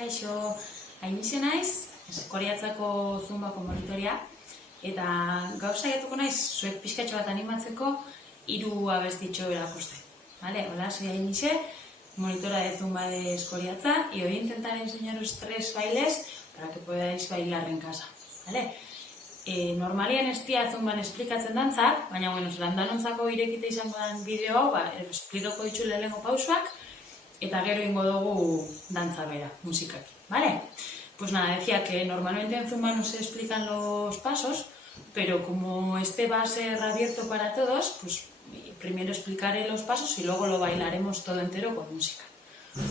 Kaixo, Ainise naiz, Eskoriatzako Zumbako monitoria, eta gaur saiatuko naiz zuek pixkatxo bat animatzeko 3 abestitxo erakusten. Vale, hola, soy Ainise, monitora de Zumba de Escoriatza, y hoy intentaré enseñaros 3 bailes para que podáis bailar en casa. Vale? Normalian ez dira Zumban esplikatzen dantzak, baina bueno, zelandanontzako irekite izango den bideo hau, esplikoko ditu lehenengo pausoak, eta gero ingo dugu dantza bera, musikaki, ¿vale? Pues nada, decía que normalmente en Zumba no se explican los pasos, pero como este va a ser abierto para todos, pues primero explicaré los pasos y luego lo bailaremos todo entero con música,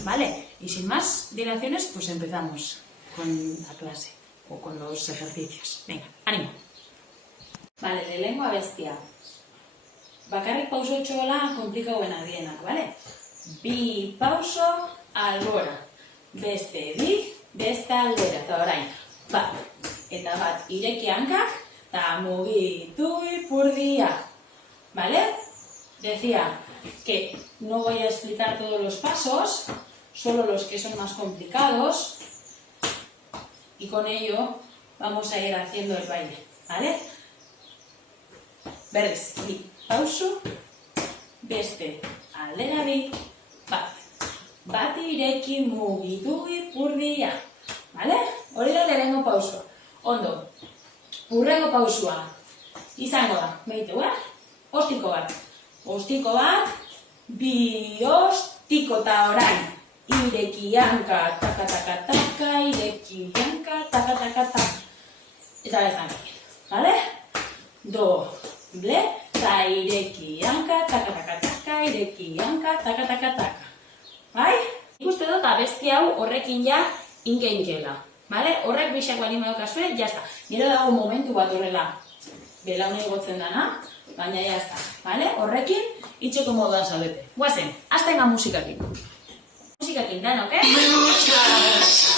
¿vale? Y sin más dilaciones, pues empezamos con la clase o con los ejercicios. Venga, ánimo! Vale, lehenengo abestia. Bakarrik pauso txola konplikagoena dienak, ¿vale? Bi pauso albora, beste bi, beste aldera, eta orain, bat, eta bat, ireki hankak, eta mugitu ipurdia, ¿vale? Decía que no voy a explicar todos los pasos, solo los que son más complicados, y con ello vamos a ir haciendo el baile, ¿vale? Berriz, bi pauso, beste aldera bi, bat ireki mugitu ipurdia, ¿vale? Hori da lehenengo pauso. Ondo, hurrengo pausua izango da, behitu, ostiko bat. Ostiko bat, bi ostiko eta orain. Ireki hanka, taka, taka, taka, ireki hanka, taka, taka, taka. Eta bezan, ¿vale? Doble, eta ireki hanka, taka, taka, taka, ireki hanka, taka, taka, taka. Bai? Ikuste dut abesti hau horrekin ja inke-inkela. Vale? Horrek bixak bali madokazue, jazta. Gero dago momentu bat horrela belaune egotzen dana, baina jazta. Vale? Horrekin itxeko moduan zaudete. Guazen, aztenga musikakin. Musikakin, danok, eh? Me gustas,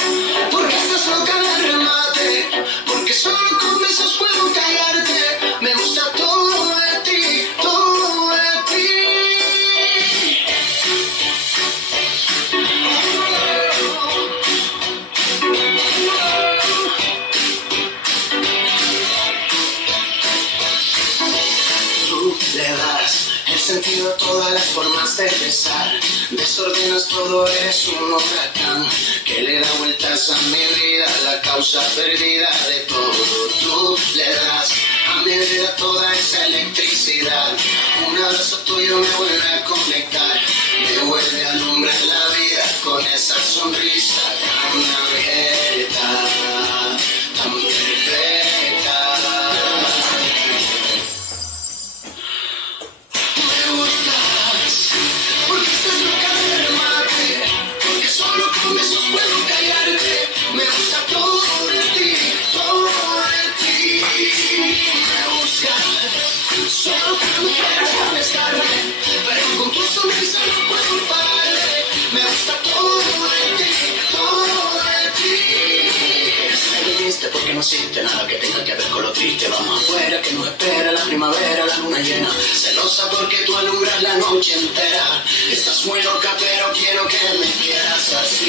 porque estás loca de remate, porque solo con besos puedo callarte. Me gusta todo de ti, todo de ti. Tú le das el sentido a todas las formas de besar. Desordenas todo, eres un huracán que le da vueltas a mi vida, la causa perdida de todo. Tú le das a mi vida toda esa electricidad. Un abrazo tuyo me vuelve a conectar, me vuelve a alumbrar la vida con esa sonrisa tan abierta, tan perfecta. Me gustas, porque estás loca de remate, porque solo con besos puedo callarte. Me gusta todo de ti, todo de ti. Me buscas, solo cuando quieras molestarme, pero con tu sonrisa no puedo pararme. Me gusta todo de ti, todo de ti. Me viniste porque no existe nada que tenga que ver con lo triste. Vamos afuera que nos espera la primavera, la luna llena. Celosa porque tú alumbras la noche entera. Estás muy loca pero quiero que me quieras así,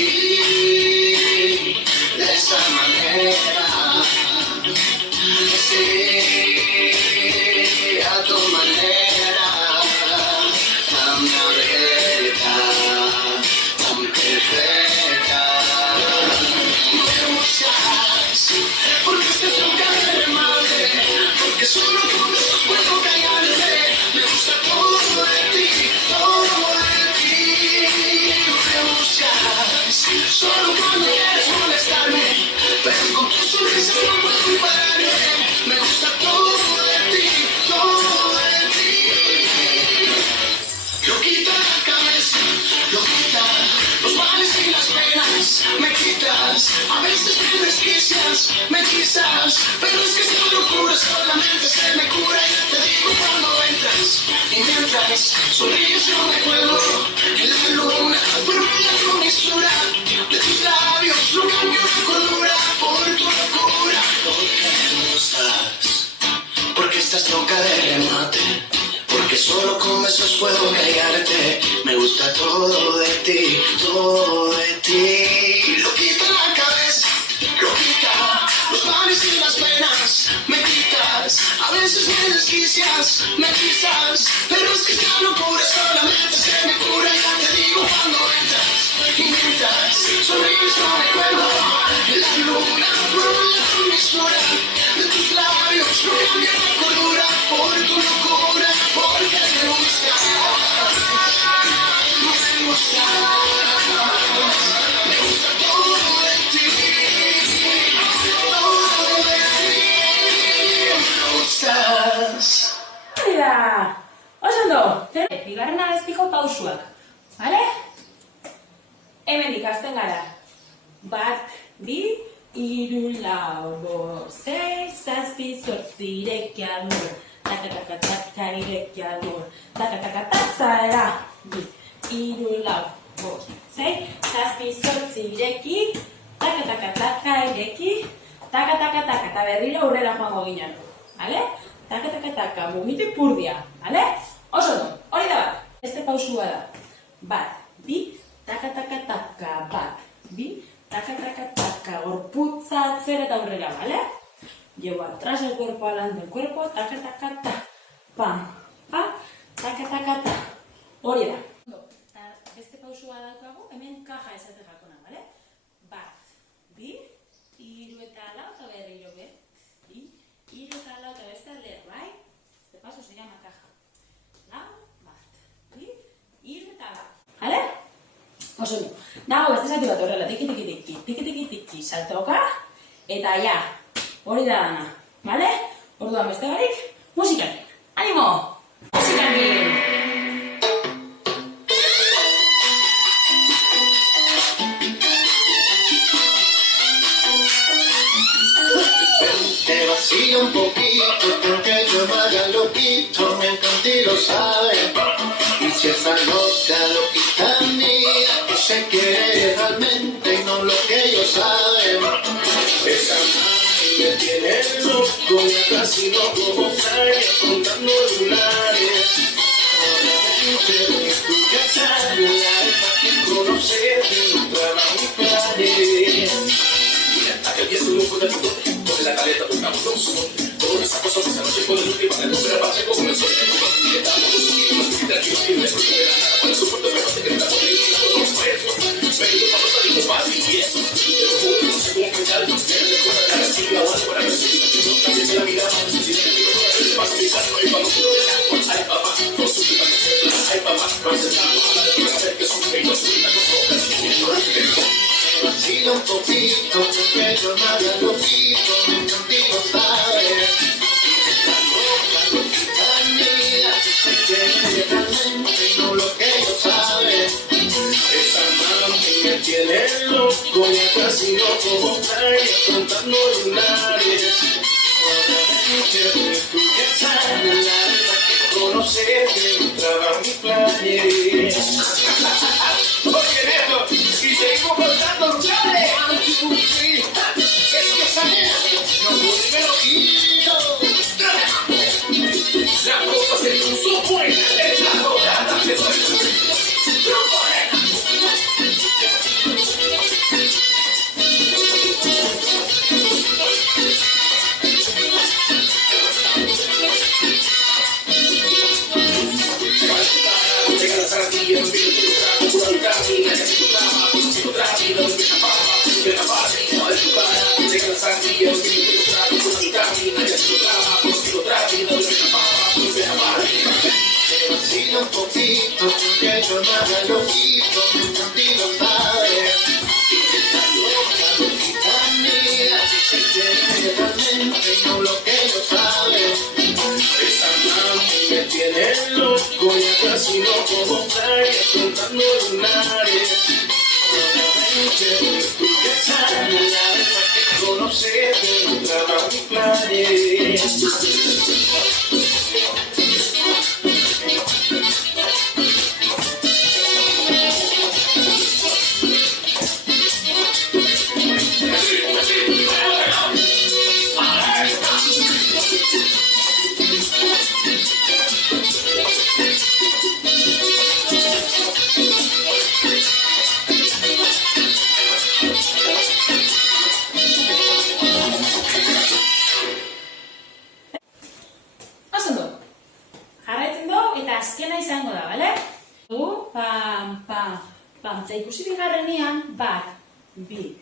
de esa manera. Sí, a tu manera, tan abierta, tan perfecta. Me gustas, porque estás loca de remate, porque solo con besos puedo callarte. Me gusta todo de ti, todo de ti. Me buscas, solo cuando quieres molestarme, pero con tu sonrisa no puedo pararme. Me gusta todo de ti, todo de ti. Lo quita la cabeza, lo quita los males y las penas. Me quitas, a veces me desquicias, me hechizas, pero es que esta locura solamente se me cura. Y te digo cuando entras, y mientras sonríes yo me cuelgo en la luna, pero en la comisura de tus labios no cambio la cordura por tu locura. Porque me gustas, porque estás loca de remate, porque solo con besos puedo callarte. Me gusta todo de ti, todo de ti. Lo quita la caricias, me pisas, pero es que esta locura solamente se me cura. Ya te digo cuando entras y mientras sonríes no recuerdo la luna por la misura de tus labios. No cambia la cordura por tu locura, porque me gusta, me gusta, me gusta todo de ti, todo de ti, me gustas. Hori da! Oso ondo! Bigarren abestiko pausuak, bale? Hemen ikasten gara. 1, 2, 3, 4, 5, 6, 7, 8, irekia lur. Taka, irekia lur. Taka, zaera. 2, 3, 4, 5, 6, 7, ireki. Taka, ireki. Taka, eta berriro aurrera joango ginen. Bale? Taka, mugitu ipurdia. Bale? Oso ondo, hori da bat. Beste pausua da. 1, 2, taka, 1, 2, taka, gorputza atzera eta aurrera, ¿vale? Llevo atrás el cuerpo, adelante el cuerpo, taka, pam, pam, taka, hori da. Beste pausua daukagu, hemen kaja esate jakona, ¿vale? 1, 2, 3 eta 4 eta berriro, 3 eta 4 eta beste aldera, bai? Este paso se llama caja. 4, 3 eta 4. ¿Vale? Oso ondo. Dago beste zati bat horrela, tiki, saltoka, eta ja, hori da dana, bale? Orduan beste barik, musikan, animo! Musikan! Te vacilo un poquito, porque yo me haga loquito, mientras ti lo sabes. Y si esa loca, loquita mía, que se quiere realmente y no lo que ellos saben. Esa mami me tiene loco, ya casi no como nadie, contando lunares. Obviamente tú ya sabes, para que conocerte, entrar a mi pared. Aquel día estuvo con el bigote, con la caleta buscamos los son. Todas esas cosas que esa noche con el último, la número pase como el sol. Y estamos los últimos, y tranquilos, y no es porque de la nada, para su puerto, pero te queda por el mismo, con los presos. Pero vamos a salir con paz y eso. Pero juro, no sé cómo pensar, no sé de cómo la recibe, o algo para ver si no también se la miramos, si tiene el mismo, el paso de no hay para los que ay papá, no supe para que se ay papá, no aceptamos a la de saber que son que no supe, no toca, vacilo un poquito, porque yo me haga loquito, mientras contigo sabes. Y esta loquita mía, que se quiere realmente y no lo que ellos saben. Esa mami me tiene loco, ya casi no como nadie, contando lunares. Obviamente tú ya sabes, la verdad que conocerte, entrar a mi planes. Oye, Neto, y seguimos contando lugares. Es que esa nena no vuelve loquito. La cosa se puso buena, es la jornada que soy. Llega la sardilla, no viene tu trago, pura vitamina, ya se tu trama, pues si tu tráfico, no viene papa, de la base, no de tu cara. Llega la sardilla, no viene tu trago, pura vitamina, ya se tu trama, pues si tu tráfico, no viene papa, de la base. Te vacilo un poquito, porque yo me haga loquito, mientras contigo sabes. Y esta loca, loquita mía, que se quiere realmente y no lo que ellos saben. Esa mami me tiene loco, ya casi no como nadie, contando lunares. Obviamente tú ya sabes, la verdad que conocerte, entrar a mi planes. azkena izango da, bale? Pam, pam, pam, eta ikusi bigarrenean, bat, bi,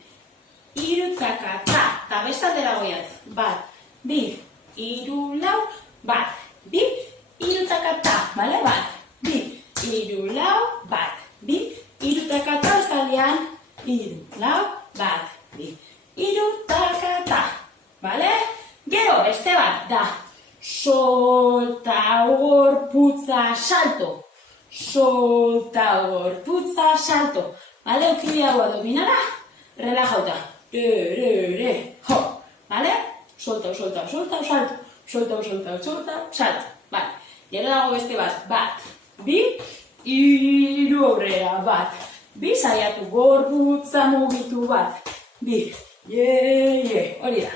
hiru, taka, ta, eta bestaldera goiatz, bat, bi, hiru, lau, bat, bi, hiru, taka, ta, bale? Bat, bi, hiru, lau, bat, bi, hiru, taka, ta, bestaldean, hiru, lau, bat, bi, hiru, taka, ta, bale? Gero, beste bat, da, solta, gorputza, salto. Solta, gorputza, salto. Bale, okiliagoa dominara, relajauta. Re, jo. Bale? Solta, solta, solta, salto. Solta, solta, solta, salto. Bale. Gero dago beste bat. Bat, bi, hiru aurrera. Bat, bi, saiatu gorputza mugitu. Bat, bi, hori da.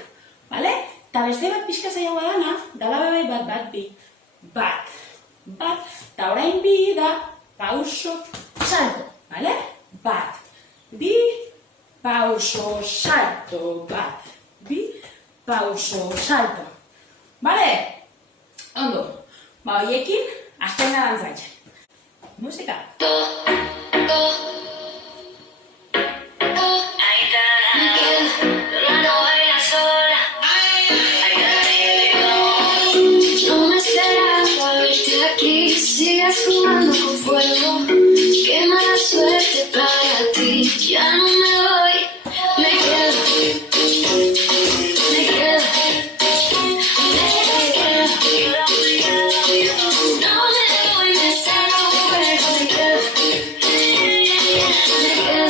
Bale? Eta beste bat pixka zaiagoa dana, dala bai bat, bi. Bat, bat, eta orain bi da, pauso, salto, bale? Bat, bi, pauso, salto, bat, bi, pauso, salto. Bale? Ondo, ba horiekin, azten da dantzatxe. Musika. Sigas jugando con fuego, qué mala suerte para ti. Ya no me voy, me quedo, me quedo, me quedo. No me voy, me salgo fuego, me quedo, me quedo, me quedo.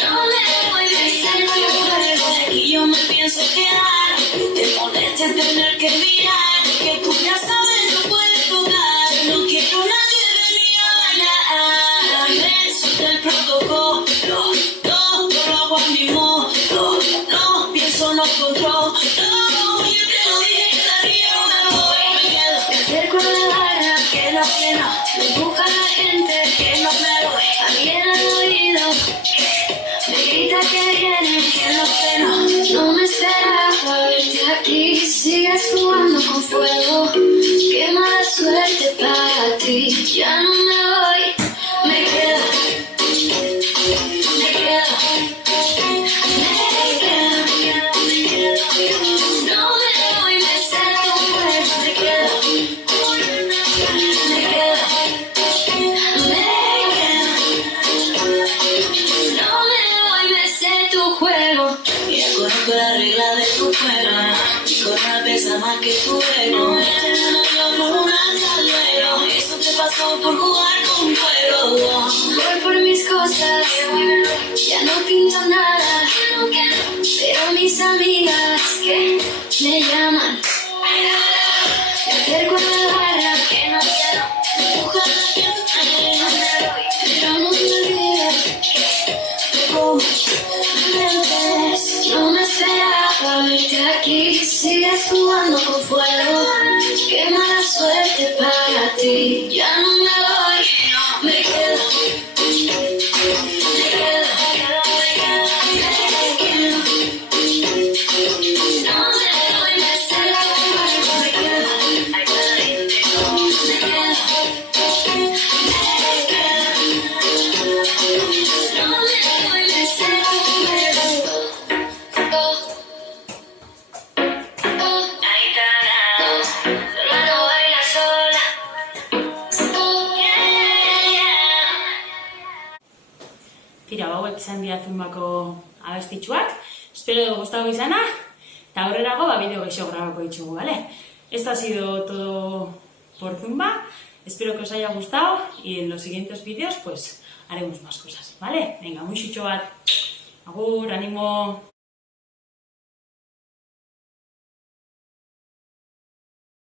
No me voy, me salgo fuego. Y yo me pienso quedar, de ponerte a tener que mirar, que tú ya sabes no puedes tocar. No quiero nadie venir a bailar. Me suelta el protocolo, no lo hago a mi modo, no pienso, no controlo. No, yo te lo dije, yo me voy, me quedo. Me acerco a la barra, que no, me empuja la gente, que no me voy. A mí en el oído me grita que viene, que no, no me esperaba verte aquí. Sigues jugando con fuego, qué mala suerte para ti. Ya no me voy, me quedo, me quedo, me quedo. No me voy, me salgo fuego, me quedo, me quedo, me quedo. No me voy, me sé tu juego. Ya conozco la regla de tu juego. Corra pesa más que tu ego. Por un alzadero. Eso te pasó por jugar con fuego. Voy por mis cosas, ya no pinto nada. Pero mis amigas me llaman. Me acerco a la barra, que no quiero empujar la gente. Pero no me olvides de cómo me ves. No me esperaba verte aquí. Sigues jugando con fuego, qué mala suerte para ti. Ya no me voy, me quedo, me quedo, me quedo. No me voy, me salgo fuego, me quedo, me quedo, me quedo. No me voy, me salgo fuego. Tira, hauek izan dira zumbako abestitxuak. Espero que gustado izana. Eta aurrerago, bideo gehiago grabako ditugu, ¿vale? Esto ha sido todo por Zumba. Espero que os haya gustado y en los siguientes vídeos pues haremos más cosas, ¿vale? Venga, un xuxo bat. Agur, ánimo.